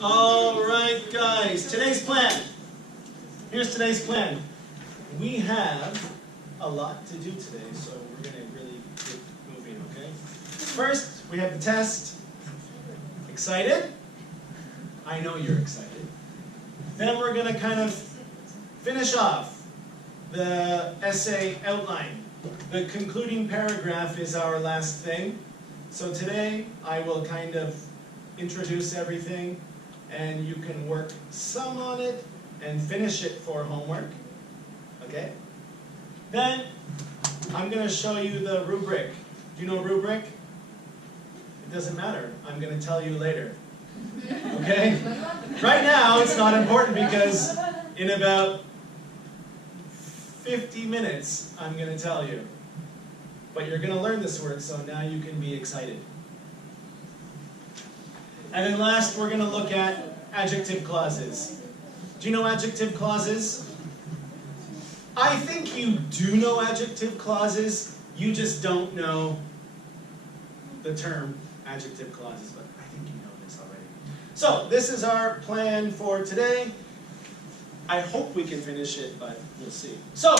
All right, guys, today's plan. Here's today's plan. We have a lot to do today, so we're going to really get moving, okay? First, we have the test. Excited? I know you're excited. Then we're going to kind of finish off the essay outline. The concluding paragraph is our last thing. So today, I will kind of introduce everything, and you can work some on it and finish it for homework, okay? Then, I'm going to show you the rubric. Do you know rubric? It doesn't matter. I'm going to tell you later, okay? Right now, it's not important because in about 50 minutes, I'm going to tell you. But you're going to learn this word, so now you can be excited. And then last, we're going to look at adjective clauses. Do you know adjective clauses? I think you do know adjective clauses. You just don't know the term adjective clauses, but I think you know this already. So, this is our plan for today. I hope we can finish it, but we'll see. So,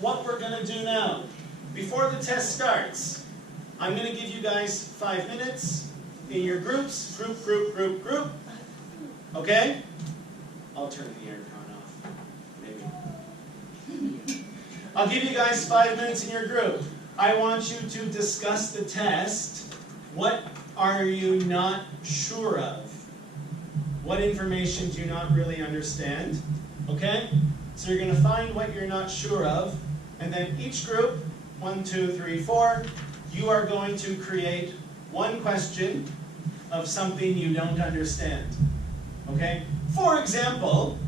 what we're going to do now, before the test starts, I'm going to give you guys 5 minutes in your groups, group, okay? I'll turn the aircon off, maybe. I'll give you guys 5 minutes in your group. I want you to discuss the test. What are you not sure of? What information do you not really understand? Okay? So you're going to find what you're not sure of, and then each group, 1, 2, 3, 4, you are going to create one question of something you don't understand. Okay? For example,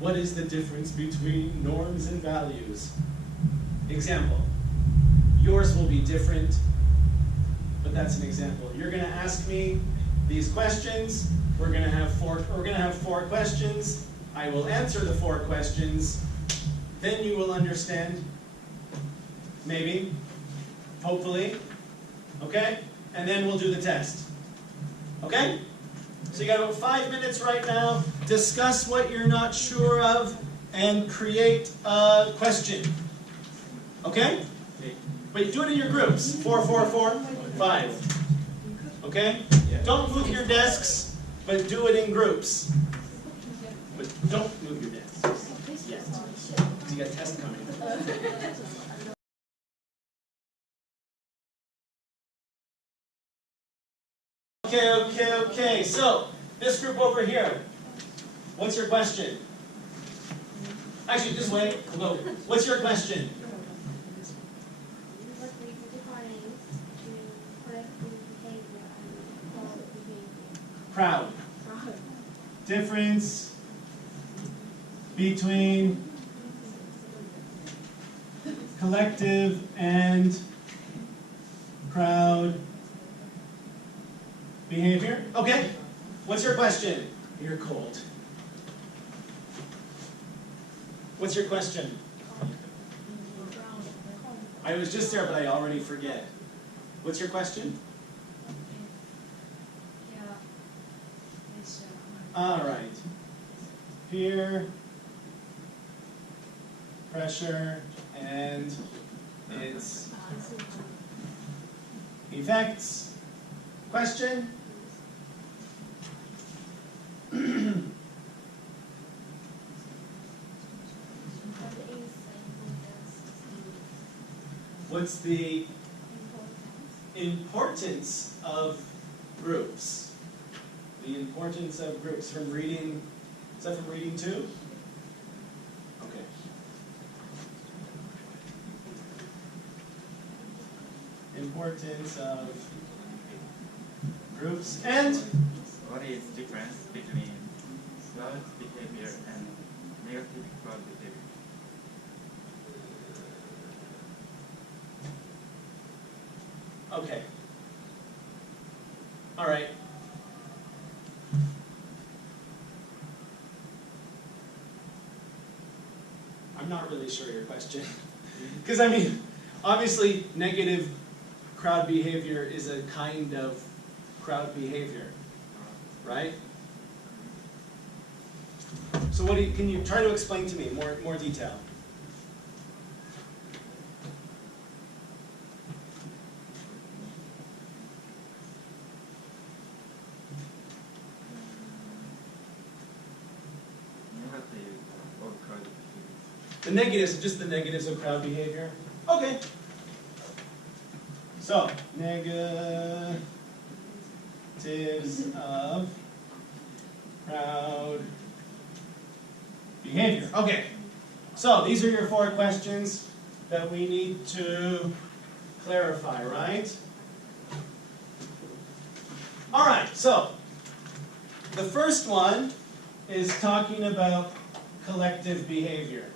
what is the difference between norms and values? Example. Yours will be different, but that's an example. You're going to ask me these questions. We're going to have four questions. I will answer the 4 questions. Then you will understand. Maybe. Hopefully. Okay? And then we'll do the test. Okay? So you got about 5 minutes right now. Discuss what you're not sure of and create a question. Okay? But do it in your groups. 4, 4, 4, 5. Okay? Don't move your desks, but do it in groups. But don't move your desks yet. You got a test coming. Okay. So, this group over here, what's your question? Actually, this way. We'll go. What's your question? Proud. Difference between collective and crowd behavior. Okay. What's your question? You're cold. What's your question? I was just there, but I already forget. What's your question? All right. Peer pressure and its effects. Question? What's the importance of groups? The importance of groups from reading. Is that from reading 2? Okay. Importance of groups and what is the difference between crowd behavior and negative crowd behavior? okay. All right. I'm not really sure your question. Because, I mean, obviously, negative crowd behavior is a kind of crowd behavior, right? So what can you try to explain to me more detail? Negative of crowd behavior. The negatives, just the negatives of crowd behavior? Okay. So, negatives of crowd behavior. Okay. So, these are your 4 questions that we need to clarify, right? Alright, so, the first one is talking about collective behavior.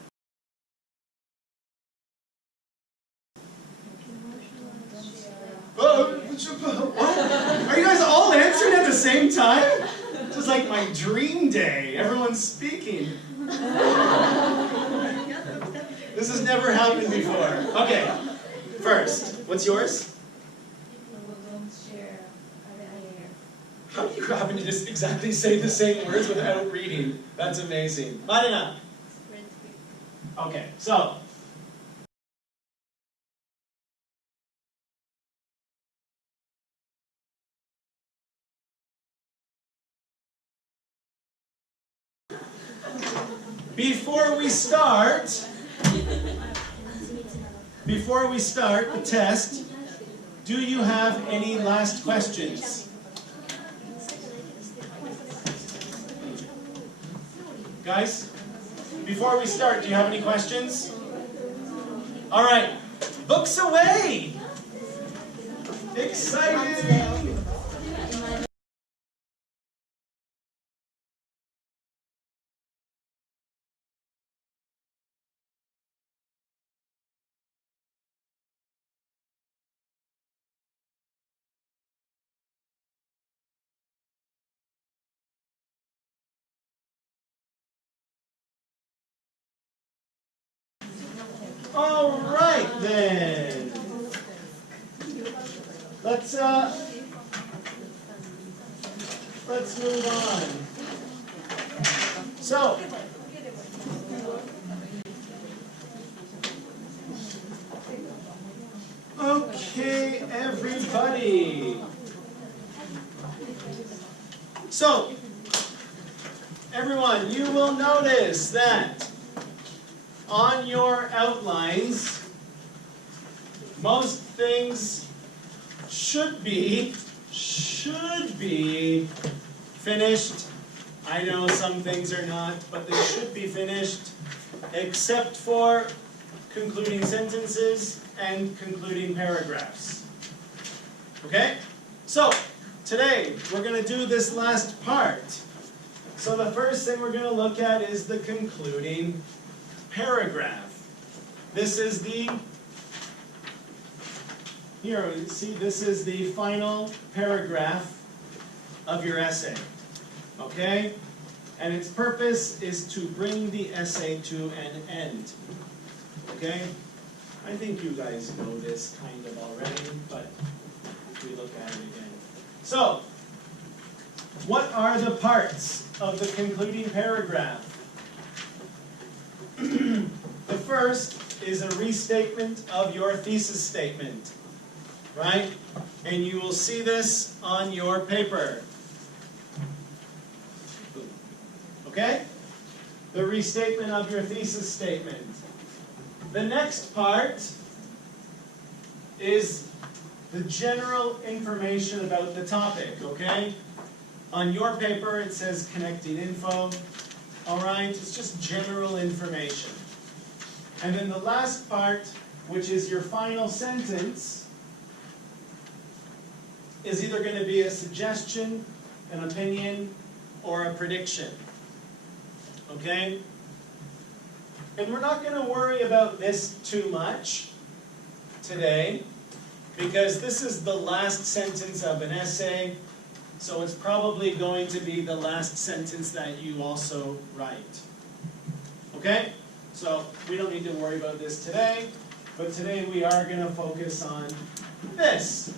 What? Are you guys all answering at the same time? This is like my dream day. Everyone's speaking. This has never happened before. Okay, first, what's yours? How do you happen to just exactly say the same words without reading? That's amazing. Marina. Okay, so. Before we start the test, do you have any last questions? Guys, before we start, do you have any questions? All right, books away! Exciting! All right then. Let's move on. So, okay, everybody. So, everyone, you will notice that on your outlines, most things should be finished. I know some things are not, but they should be finished, except for concluding sentences and concluding paragraphs. Okay? So, today we're going to do this last part. So the first thing we're going to look at is the concluding paragraph. This is the, here, you see, this is the final paragraph of your essay. Okay? And its purpose is to bring the essay to an end. Okay? I think you guys know this kind of already, but if we look at it again. So, what are the parts of the concluding paragraph? The first is a restatement of your thesis statement, right? And you will see this on your paper. Okay? The restatement of your thesis statement. The next part is the general information about the topic, okay? On your paper it says connecting info. Alright, it's just general information. And then the last part, which is your final sentence, is either going to be a suggestion, an opinion, or a prediction. Okay? And we're not going to worry about this too much today, because this is the last sentence of an essay, so it's probably going to be the last sentence that you also write. Okay? So we don't need to worry about this today, but today we are going to focus on this.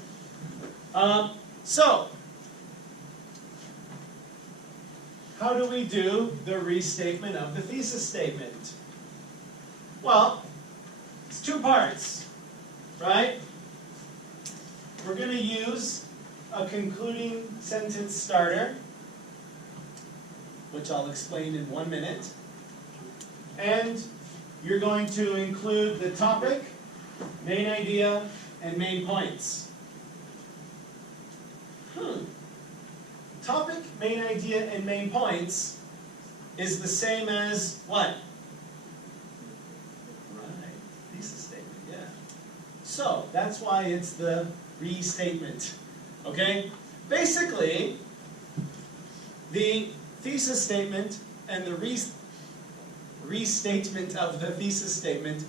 So, how do we do the restatement of the thesis statement? Well, it's two parts, right? We're going to use a concluding sentence starter, which I'll explain in 1 minute. And you're going to include the topic, main idea, and main points. Topic, main idea, and main points is the same as what? Right, thesis statement, yeah. So, that's why it's the restatement, okay? Basically, the thesis statement and the restatement of the thesis statement,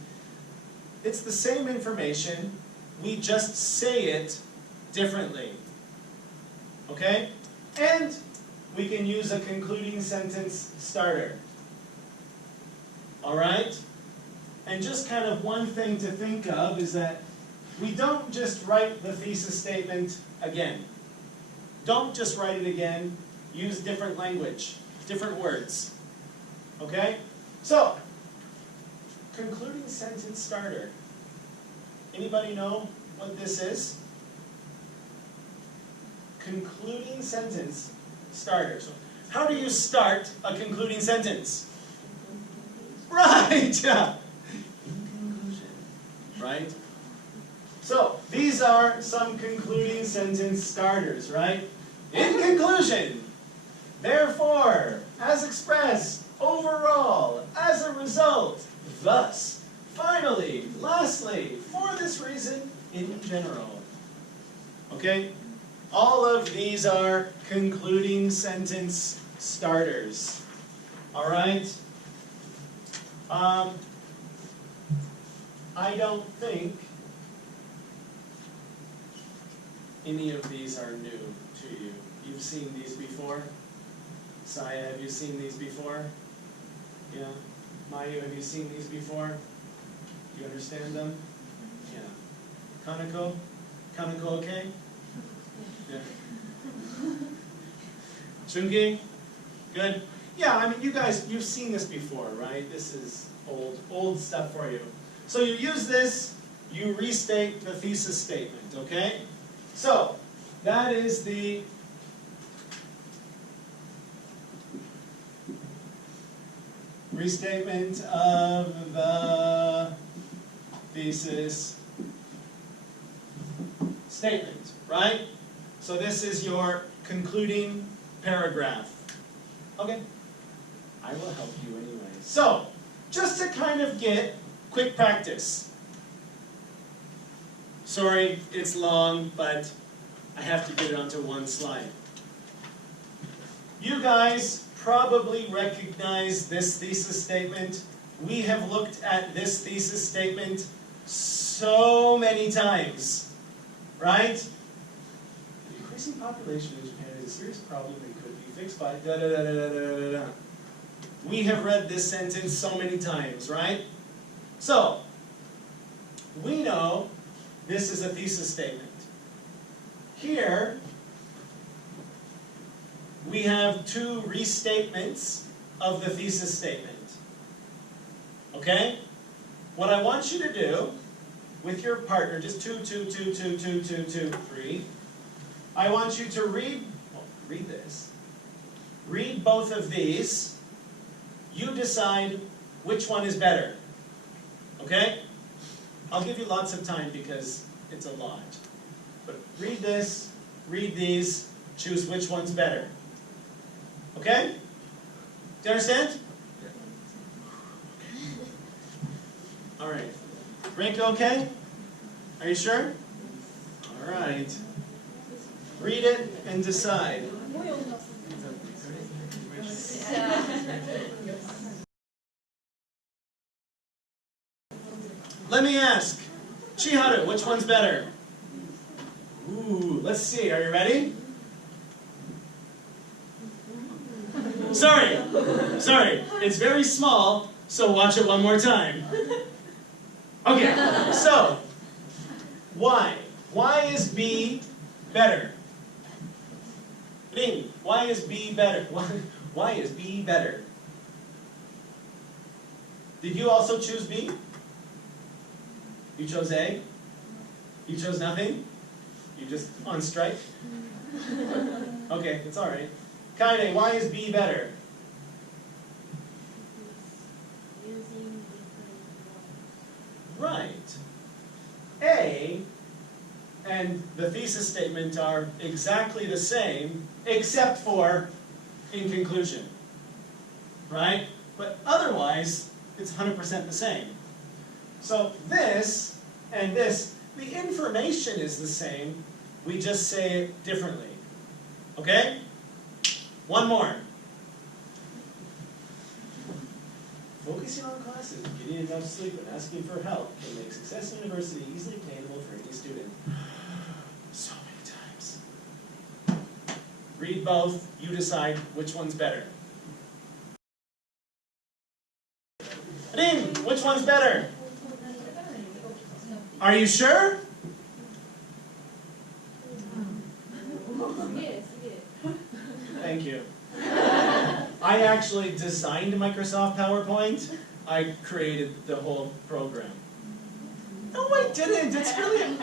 it's the same information, we just say it differently, okay? And we can use a concluding sentence starter. All right? And just kind of one thing to think of is that we don't just write the thesis statement again. Don't just write it again. Use different language, different words. Okay? So, concluding sentence starter. Anybody know what this is? Concluding sentence starter. So, how do you start a concluding sentence? Right, yeah. In conclusion, right? So, these are some concluding sentence starters, right? In conclusion, therefore, as expressed, overall, as a result, thus, finally, lastly, for this reason, in general. Okay? All of these are concluding sentence starters. All right? I don't think any of these are new to you. You've seen these before? Saya, have you seen these before? Yeah? Mayu, have you seen these before? Do you understand them? Yeah. Kanako? Kanako okay? Yeah. Chungi? Good? Yeah, I mean, you guys, you've seen this before, right? This is old stuff for you. So you use this, you restate the thesis statement, okay? So, that is the restatement of the thesis statement, right? So this is your concluding paragraph. Okay? I will help you anyway. So, just to kind of get quick practice. Sorry, it's long, but I have to get it onto one slide. You guys probably recognize this thesis statement. We have looked at this thesis statement so many times, right? The increasing population in Japan is a serious problem that could be fixed by da-da-da-da-da-da-da. We have read this sentence so many times, right? So, we know this is a thesis statement. Here, we have two restatements of the thesis statement. Okay? What I want you to do with your partner, just two, three. I want you to read this. Read both of these. You decide which one is better. Okay? I'll give you lots of time because it's a lot. But read this, read these, choose which one's better. Okay? Do you understand? All right. Rinka, okay? Are you sure? All right. Read it and decide. Let me ask, Chiharu, which one's better? Ooh, let's see. Are you ready? Sorry. It's very small, so watch it one more time. Okay, so, why? Why is B better? Ring, why is B better? Why is B better? Did you also choose B? You chose A? You chose nothing? You just on strike? Okay, it's alright. Kaide, why is B better? Using different Right. A and the thesis statement are exactly the same, except for in conclusion. Right? But otherwise, it's 100% the same. So this and this, the information is the same, we just say it differently. Okay? One more. Focusing on classes, getting enough sleep, and asking for help can make success in university easily attainable for any student. So many times. Read both, you decide which one's better. Adine, which one's better? Are you sure? Yes, yes. Thank you. I actually designed Microsoft PowerPoint. I created the whole program. No, I didn't. It's really...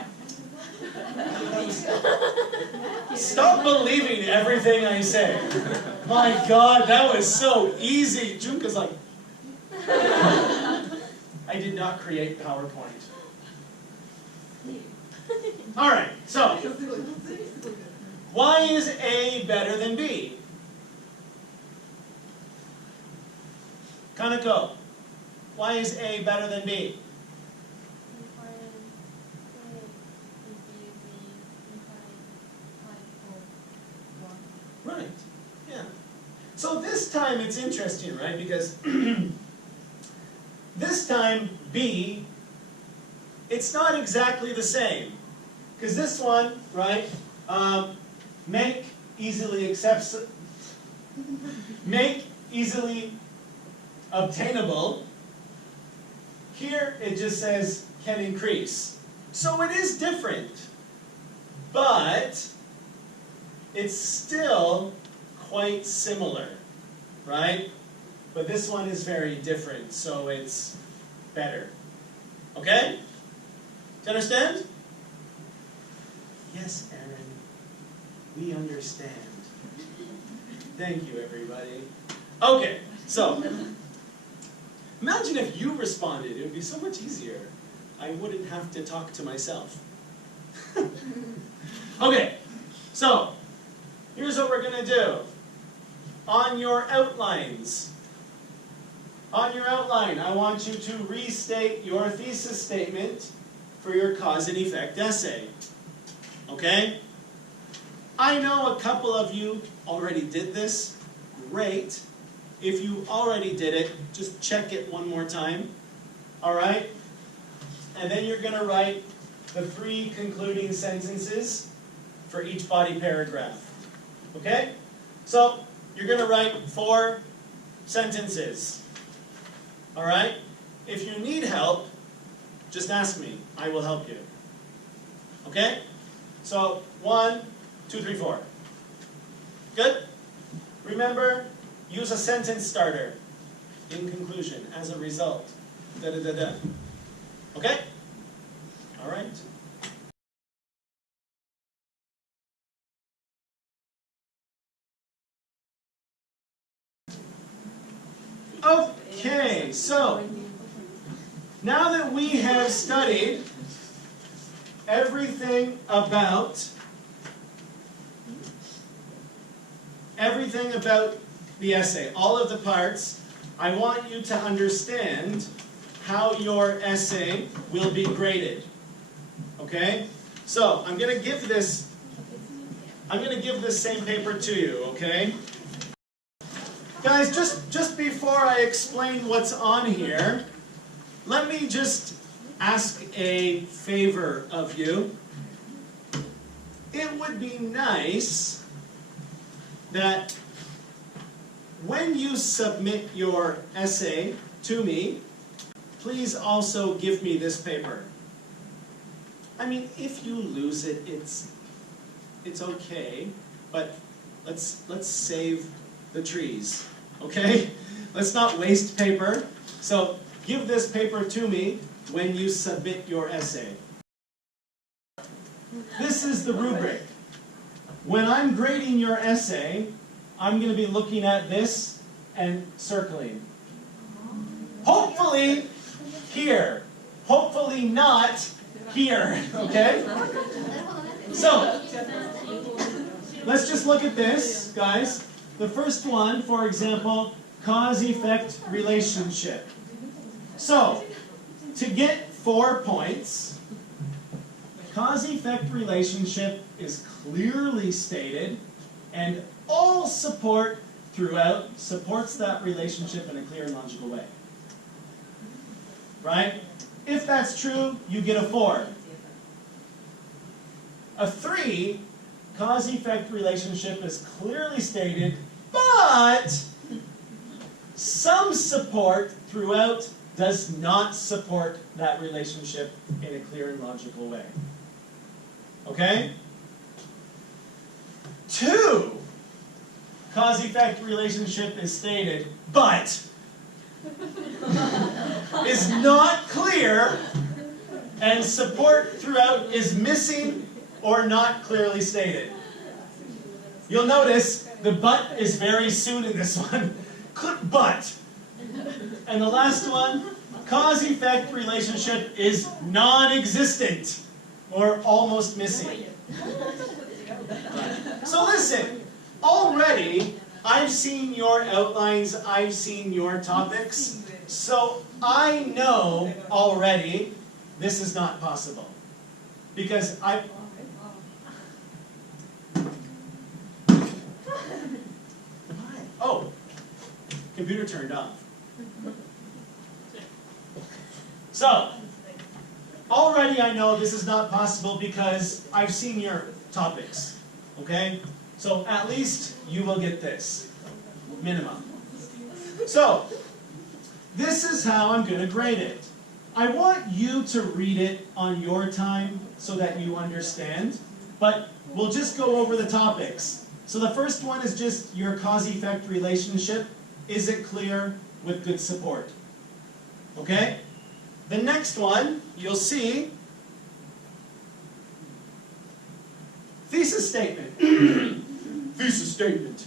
Stop believing everything I say. My God, that was so easy. Junka's like... I did not create PowerPoint. Alright, so... Why is A better than B? Kaneko, why is A better than B? Right, yeah. So this time it's interesting, right? Because this time B, it's not exactly the same. Because this one, right, make easily obtainable. Here it just says can increase. So it is different, but it's still quite similar, right? But this one is very different, so it's better. Okay? Do you understand? Yes, Aaron. We understand. Thank you, everybody. Okay, so imagine if you responded. It would be so much easier. I wouldn't have to talk to myself. Okay, so here's what we're going to do. On your outlines, I want you to restate your thesis statement for your cause and effect essay. Okay? I know a couple of you already did this. Great. If you already did it, just check it one more time. Alright? And then you're going to write the 3 concluding sentences for each body paragraph. Okay? So, you're going to write 4 sentences. Alright? If you need help, just ask me. I will help you. Okay? So, 1, 2, 3, 4. Good? Remember, use a sentence starter. In conclusion, as a result. Da da da da. Okay? All right. Okay, so now that we have studied everything about the essay, all of the parts, I want you to understand how your essay will be graded. Okay? So, I'm going to give this same paper to you, okay? Guys, just before I explain what's on here, let me just ask a favor of you. It would be nice that when you submit your essay to me, please also give me this paper. I mean, if you lose it, it's okay, but let's save the trees, okay? Let's not waste paper. So give this paper to me when you submit your essay. This is the rubric. When I'm grading your essay, I'm going to be looking at this and circling. Hopefully here. Hopefully not here, okay? So, let's just look at this, guys. The first one, for example, cause-effect relationship. So, to get 4 points, cause-effect relationship is clearly stated, and all support throughout supports that relationship in a clear and logical way. Right? If that's true, you get a 4. A 3, cause-effect relationship is clearly stated, but some support throughout does not support that relationship in a clear and logical way. Okay? 2, cause-effect relationship is stated, but is not clear, and support throughout is missing or not clearly stated. You'll notice the but is very soon in this one. But. And the last one, cause-effect relationship is non-existent or almost missing. So listen, already I've seen your outlines, I've seen your topics, so I know already this is not possible. Because oh, computer turned off. So, already I know this is not possible because I've seen your topics, okay? So at least you will get this, minimum. So, this is how I'm going to grade it. I want you to read it on your time so that you understand, but we'll just go over the topics. So the first one is just your cause-effect relationship. Is it clear with good support? Okay? The next one, you'll see, thesis statement. Thesis statement.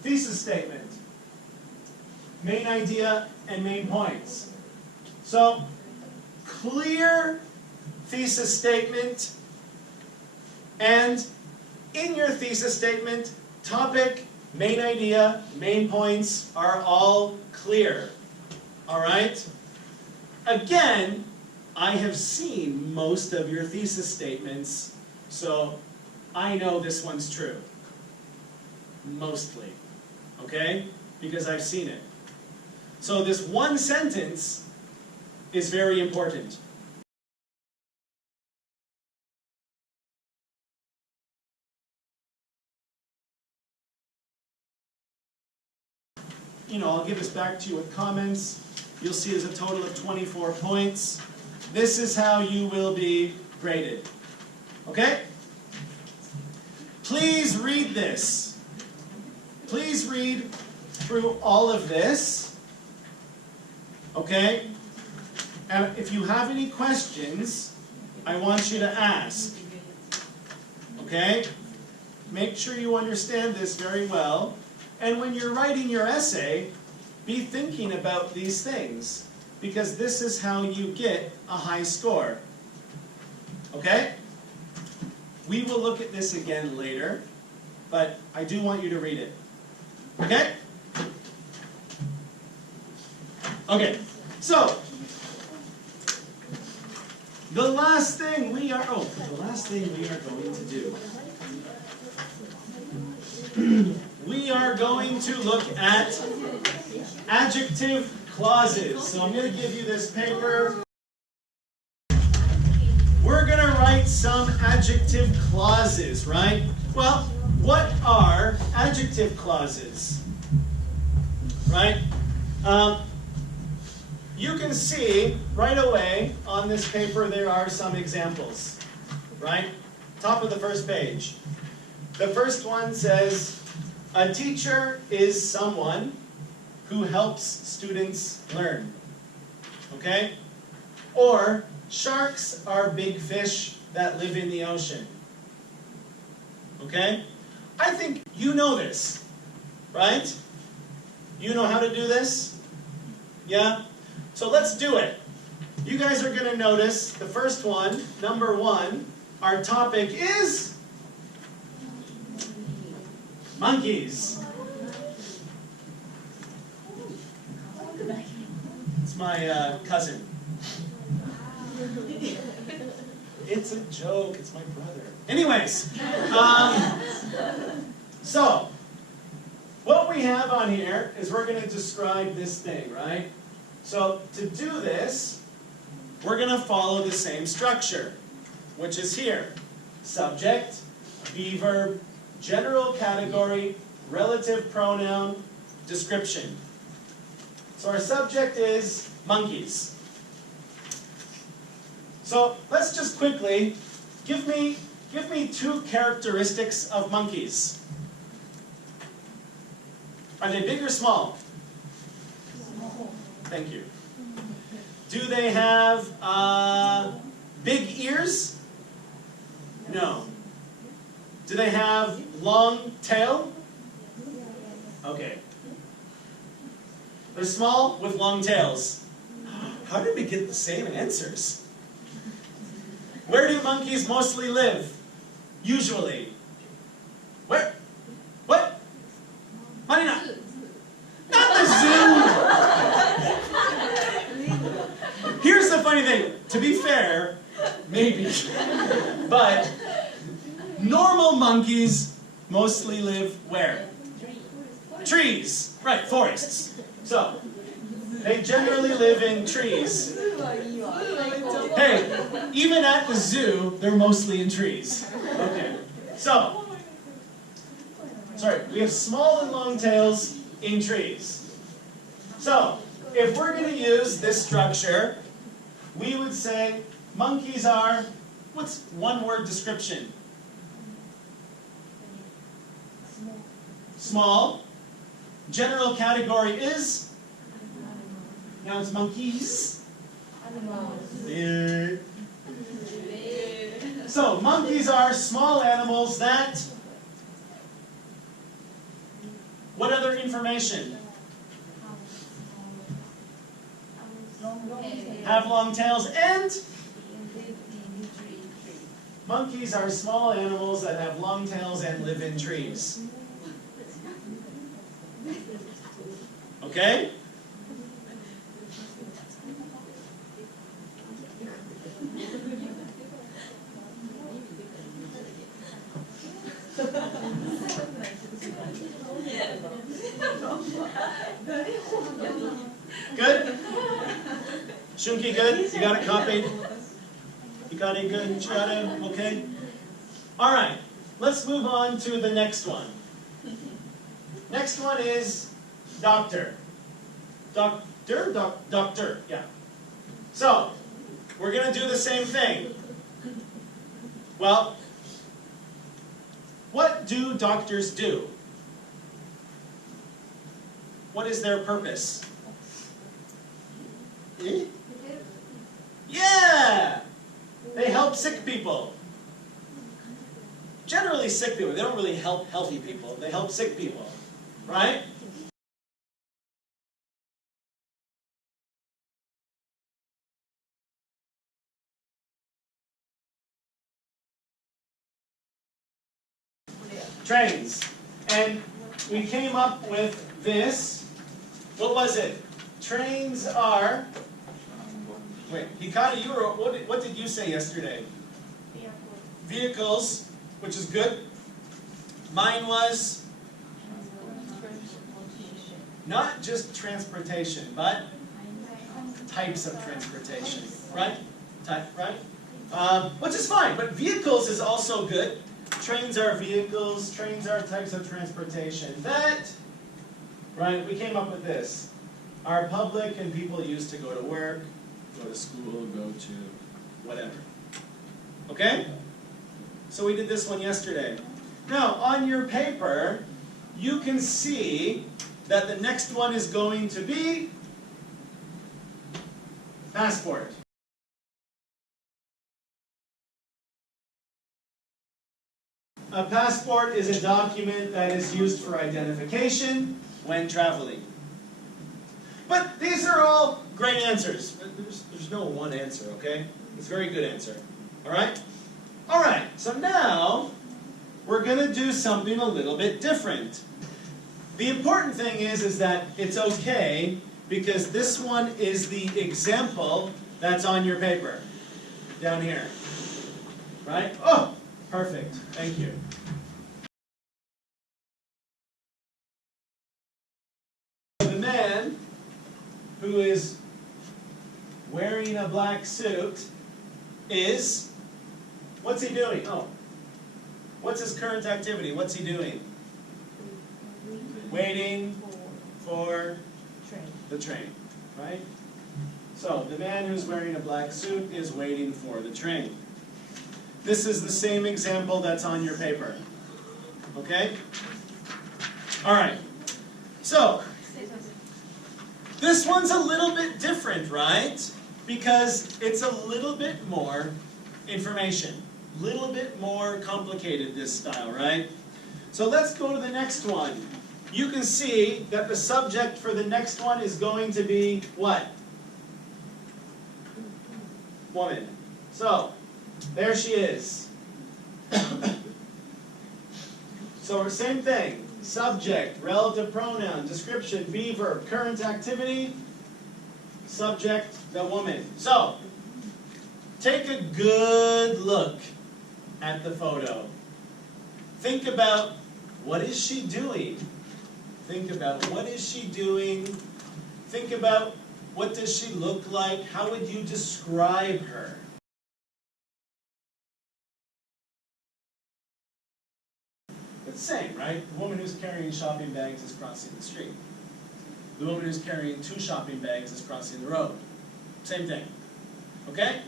Thesis statement. Main idea and main points. So, clear thesis statement, and in your thesis statement, topic, main idea, main points are all clear. Alright? Again, I have seen most of your thesis statements, so I know this one's true. Mostly. Okay? Because I've seen it. So this one sentence is very important. I'll give this back to you with comments. You'll see there's a total of 24 points. This is how you will be graded. Okay? Please read this. Please read through all of this. Okay? And if you have any questions, I want you to ask. Okay? Make sure you understand this very well. And when you're writing your essay, be thinking about these things, because this is how you get a high score. Okay? We will look at this again later, but I do want you to read it. Okay? Okay, so the last thing we are going to do. We are going to look at adjective clauses. So I'm going to give you this paper. We're going to write some adjective clauses, right? Well, what are adjective clauses? Right? You can see right away on this paper there are some examples. Right? Top of the first page. The first one says, A teacher is someone who helps students learn. Okay? Or, sharks are big fish that live in the ocean. Okay? I think you know this, right? You know how to do this? Yeah? So let's do it. You guys are going to notice the first one, number 1, our topic is monkeys. It's my cousin. It's a joke, it's my brother. Anyways, so, what we have on here is we're going to describe this thing, right? So, to do this, we're going to follow the same structure, which is here. Subject, be verb, general category, relative pronoun, description. So our subject is monkeys. So let's just quickly, give me 2 characteristics of monkeys. Are they big or small? Thank you. Do they have big ears? No. Do they have long tail? Okay. They're small with long tails. How did we get the same answers? Where do monkeys mostly live? Usually. Where? What? Marina? Not the zoo! Here's the funny thing. To be fair, maybe. But normal monkeys mostly live where? Trees. Right, forests. So, they generally live in trees. Hey, even at the zoo, they're mostly in trees. Okay, so, sorry, we have small and long tails in trees. So, if we're going to use this structure, we would say monkeys are, what's one word description? Small. General category is? Now it's monkeys. So, monkeys are small animals that... What other information? Have long tails and? Monkeys are small animals that have long tails and live in trees. Okay? Good? Shunki, good? You got it copied? You got it good? You got it? Okay? Alright, let's move on to the next one. Next one is doctor. Doctor, yeah. So, we're going to do the same thing. Well, what do doctors do? What is their purpose? Yeah! They help sick people. Generally sick people. They don't really help healthy people. They help sick people. Right? Trains. And we came up with this. What was it? Trains are... Wait, Hikari, you were... What did you say yesterday? Vehicles, which is good. Mine was... Not just transportation, but types of transportation. Right? Right? Which is fine, but vehicles is also good. Trains are vehicles, trains are types of transportation. That, right, we came up with this. Are public and people use to go to work, go to school, go to whatever. Okay? So we did this one yesterday. Now, on your paper, you can see that the next one is going to be passport. A passport is a document that is used for identification when traveling. But these are all great answers. There's no one answer, okay? It's a very good answer. Alright? Alright, so now we're going to do something a little bit different. The important thing is that it's okay because this one is the example that's on your paper. Down here. Right? Oh! Perfect. Thank you. The man who is wearing a black suit is, what's he doing? Oh, what's his current activity? What's he doing? Waiting for the train, right? So, the man who's wearing a black suit is waiting for the train. This is the same example that's on your paper. Okay? Alright. So, this one's a little bit different, right? Because it's a little bit more information. A little bit more complicated, this style, right? So let's go to the next one. You can see that the subject for the next one is going to be what? Woman. So, there she is. So same thing. Subject, relative pronoun, description, be verb, current activity, subject, the woman. So, take a good look at the photo. Think about, what is she doing? Think about, what is she doing? Think about, what does she look like? How would you describe her? It's the same, right? The woman who's carrying shopping bags is crossing the street. The woman who's carrying 2 shopping bags is crossing the road. Same thing. Okay?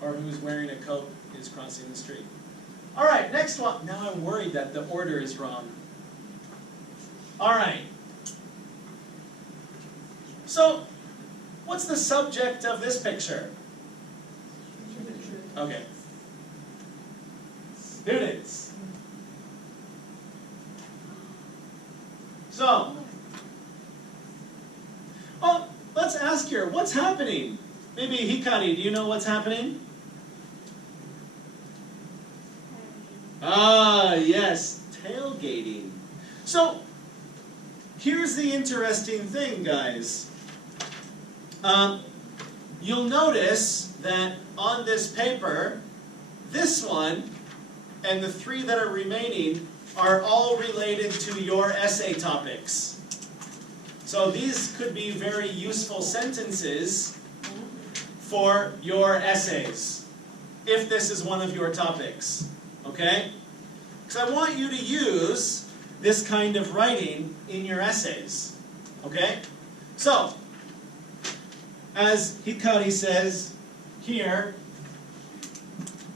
Or who's wearing a coat is crossing the street. Alright, next one. Now I'm worried that the order is wrong. Alright. So, what's the subject of this picture? Okay. Students. So, well, let's ask her, what's happening? Maybe Hikari, do you know what's happening? Ah, yes, tailgating. So, here's the interesting thing, guys. You'll notice that on this paper, this one and the 3 that are remaining are all related to your essay topics. So these could be very useful sentences for your essays, if this is one of your topics. Okay? Because I want you to use this kind of writing in your essays. Okay? So, as Hikari says here,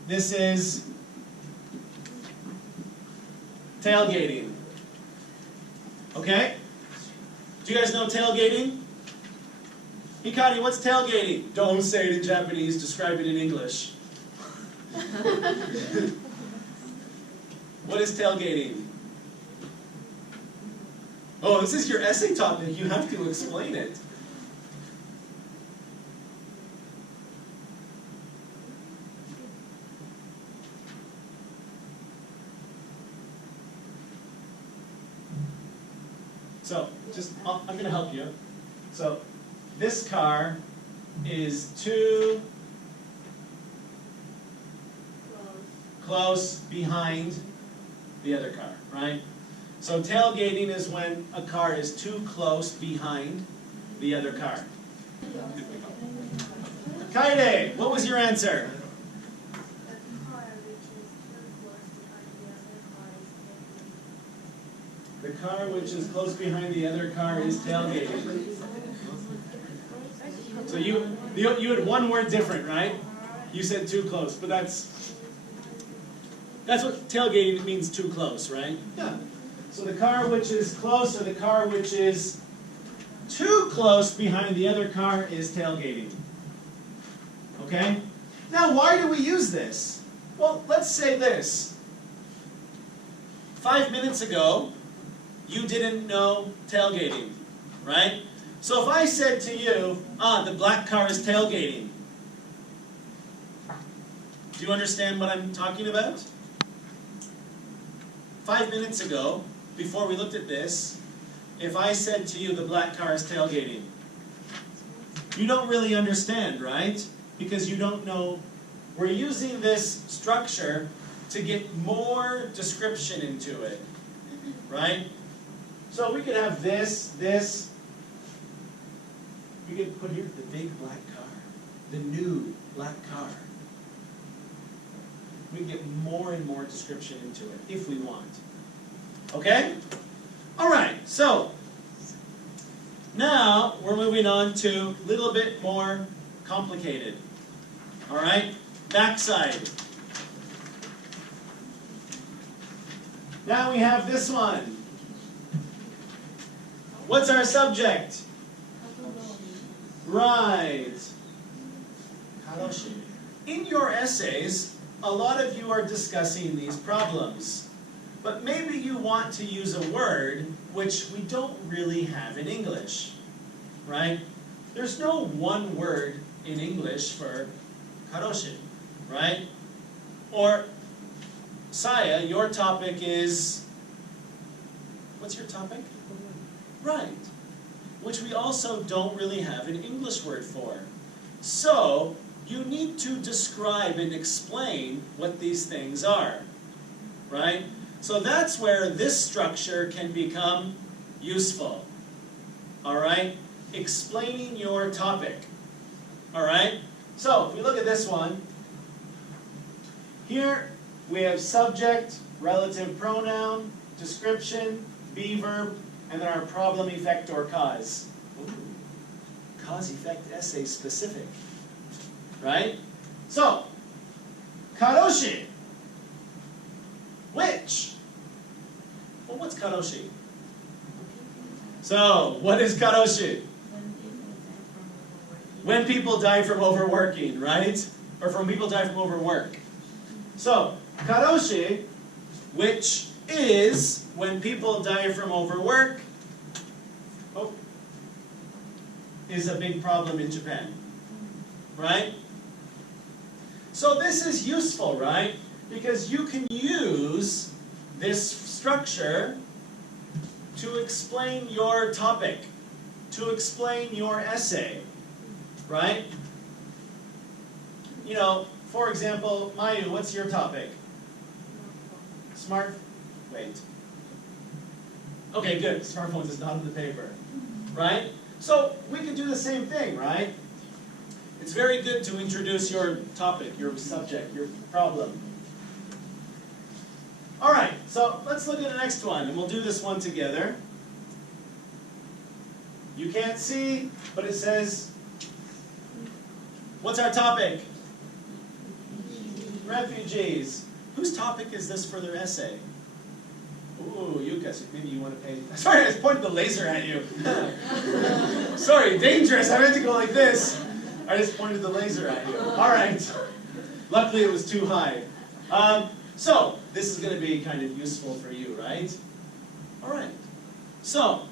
this is tailgating. Okay? Do you guys know tailgating? Hikari, what's tailgating? Don't say it in Japanese, describe it in English. What is tailgating? Oh, this is your essay topic. You have to explain it. So, I'm going to help you. So, this car is too close behind the other car, right? So tailgating is when a car is too close behind the other car. Kaide, what was your answer? The car which is close behind the other car is tailgating. So you had one word different, right? You said too close, but that's what tailgating means, too close, right? Yeah. So the car which is close or the car which is too close behind the other car is tailgating. Okay? Now, why do we use this? Well, let's say this. 5 minutes ago, you didn't know tailgating, right? So if I said to you, the black car is tailgating, do you understand what I'm talking about? 5 minutes ago, before we looked at this, if I said to you the black car is tailgating, you don't really understand, right? Because you don't know. We're using this structure to get more description into it, right? So we could have this. We could put here the big black car, the new black car. We can get more and more description into it if we want. Okay? All right, so now we're moving on to a little bit more complicated. All right? Backside. Now we have this one. What's our subject? Right. Karoshi. In your essays, a lot of you are discussing these problems. But maybe you want to use a word which we don't really have in English. Right? There's no one word in English for karoshi. Right? Or, Saya, your topic is, what's your topic? Right. Which we also don't really have an English word for. So, you need to describe and explain what these things are. Right? So that's where this structure can become useful. Alright? Explaining your topic. Alright? So, if we look at this one, here we have subject, relative pronoun, description, be verb, and then our problem, effect, or cause. Ooh. Cause, effect, essay specific. Right? So, karoshi. Which? Well, what's karoshi? So, what is karoshi? When people die from overworking, right? Or from people die from overwork. So, karoshi, which is when people die from overwork, is a big problem in Japan. Right? So this is useful, right? Because you can use this structure to explain your topic, to explain your essay, right? You know, for example, Mayu, what's your topic? Wait. Okay, good. Smartphones is not on the paper, right? So we could do the same thing, right? It's very good to introduce your topic, your subject, your problem. All right, so let's look at the next one, and we'll do this one together. You can't see, but it says, what's our topic? Refugees. Whose topic is this for their essay? Ooh, Yuka, maybe you want to pay. Sorry, I just pointed the laser at you. Sorry, dangerous. I meant to go like this. I just pointed the laser at you. All right. Luckily, it was too high. So, this is going to be kind of useful for you, right? All right. So,